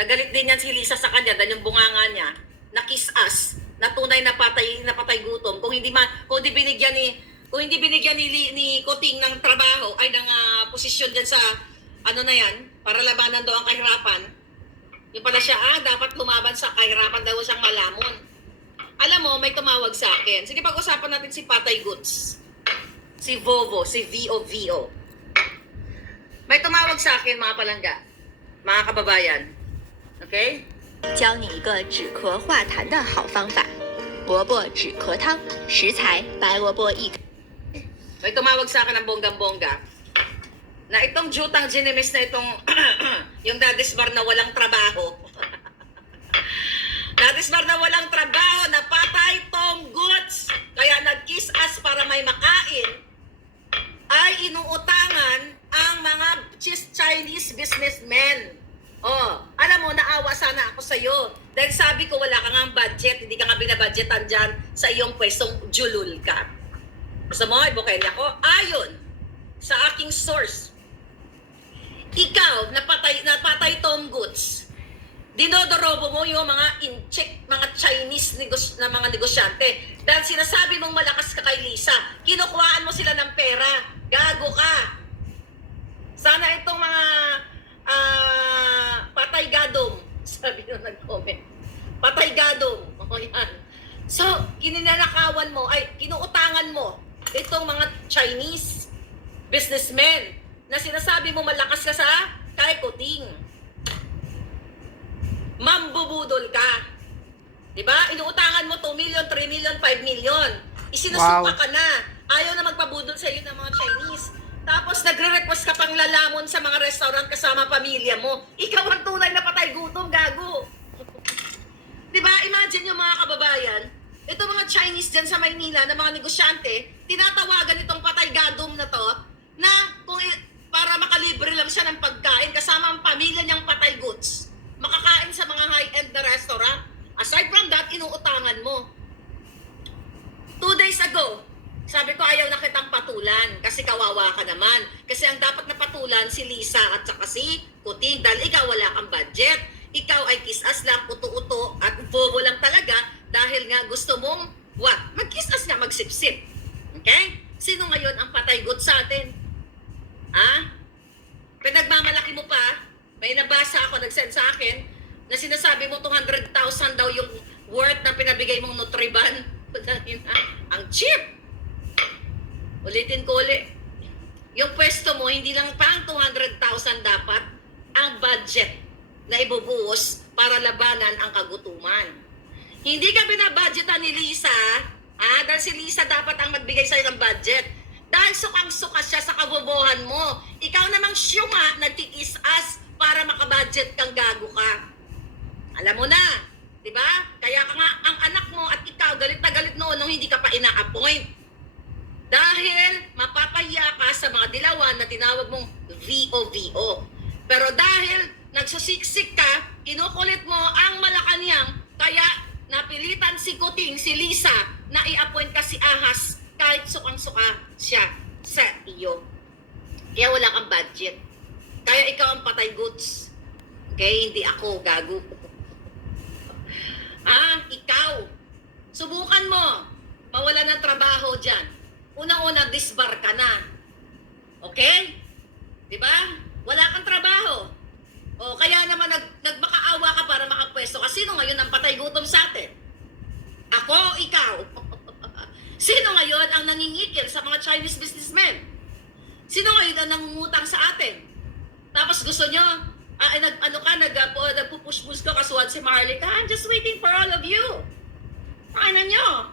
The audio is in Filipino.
Nagalit din yan si Lisa sa kanya dahil yung bunganga niya, na kiss us, na tunay na patay gutom. Kung hindi binigyan ni Kuting ng trabaho ay ng posisyon diyan sa ano na yan, para labanan daw ang kahirapan. Yung pala siya, dapat lumaban sa kahirapan daw siyang malamon. Alam mo, may tumawag sa akin. Sige, pag-usapan natin si Patay Goods. Si Vovo, si VOVO. May tumawag sa akin, mga palangga, mga kababayan. Okay? 教你一个止咳化痰的好方法：萝卜止咳汤，食材白萝卜1。 May tumawag sa akin ng bonggang-bongga na itong jutang ginemis na itong yung dadisbar na walang trabaho. Dadisbar na walang trabaho na Patay Tom Goods. Kaya nag-kiss us para may makain ay inuutangan ang mga Chinese businessmen. Oh, alam mo, naawa sana ako sa'yo. Dahil sabi ko, wala ka nga budget, hindi ka nga binabudgetan dyan sa iyong pwestong julul ka. Gusto mo, ibukenya ko? Ayon sa aking source, ikaw, na patay Tom Goods, dinodorobo mo yung mga in-check, mga Chinese na mga negosyante. Dahil sinasabi mong malakas ka kay Lisa, kinukuhaan mo sila ng pera. Gago ka. Sana itong mga patay gadom, sabi nung nag-comment. Patay gadom. O yan. So, kininanakawan mo, kinuutangan mo itong mga Chinese businessmen na sinasabi mo malakas ka sa kay Kuting. Mambubudol ka. Diba? Inuutangan mo 2 million, 3 million, 5 million. Isinusuka ka na. Ayaw na magpabudol sa iyo ng mga Chinese. Tapos nagre-request ka pang lalamon sa mga restaurant kasama pamilya mo. Ikaw ang tunay na patay gutom, gago. Diba? Imagine yung mga kababayan, ito mga Chinese dyan sa Maynila na mga negosyante, tinatawagan itong patay gadom na to na para makalibre lang siya ng pagkain kasama ang pamilya niyang Patay Goods. Makakain sa mga high-end na restaurant. Aside from that, inuutangan mo. 2 days ago, sabi ko ayaw na kitang patulan kasi kawawa ka naman. Kasi ang dapat na patulan si Lisa at saka si Kuting dahil ikaw wala kang budget. Ikaw ay kiss-as lang, uto-uto at bobo lang talaga dahil nga gusto mong mag-kiss-as nga, magsip-sip. Okay? Sino ngayon ang Patay Goods sa atin? Pinagmamalaki mo pa, may nabasa ako, nag-send sa akin, na sinasabi mo 200,000 daw yung worth na pinabigay mong Nutriban. Ang cheap! Ulitin ko ulit. Yung pwesto mo, hindi lang pang 200,000 dapat ang budget na ibubuhos para labanan ang kagutuman. Hindi ka binabudgetan ni Lisa, dahil si Lisa dapat ang magbigay sa'yo ng budget. Dahil sukang-suka siya sa kabobohan mo. Ikaw namang syuma, nagkikis-as para makabudget kang gago ka. Alam mo na, di ba? Kaya ka nga, ang anak mo at ikaw, galit na galit noon nung hindi ka pa ina-appoint. Dahil mapapahiya ka sa mga dilawan na tinawag mong VOVO. Pero dahil nagsusiksik ka, kinukulit mo ang Malacanang, kaya napilitan si Kuting, si Lisa, na i-appoint ka si Ahas kahit sukang-suka siya sa iyo. Kaya wala kang budget. Kaya ikaw ang Patay Goods. Okay? Hindi ako, gago. Ikaw. Subukan mo. Mawala ng trabaho dyan. Unang-una, disbar ka na. Okay? Diba? Wala kang trabaho. O kaya naman nagmakaawa ka para makapwesto ka. Sino ngayon ang patay gutom sa atin? Ako, ikaw. Sino ngayon ang nangingikil sa mga Chinese businessmen? Sino ngayon ang nangungutang sa atin? Tapos gusto nyo, nagpupush-push ka kasuhan si Marley ka. I'm just waiting for all of you. Ano nyo?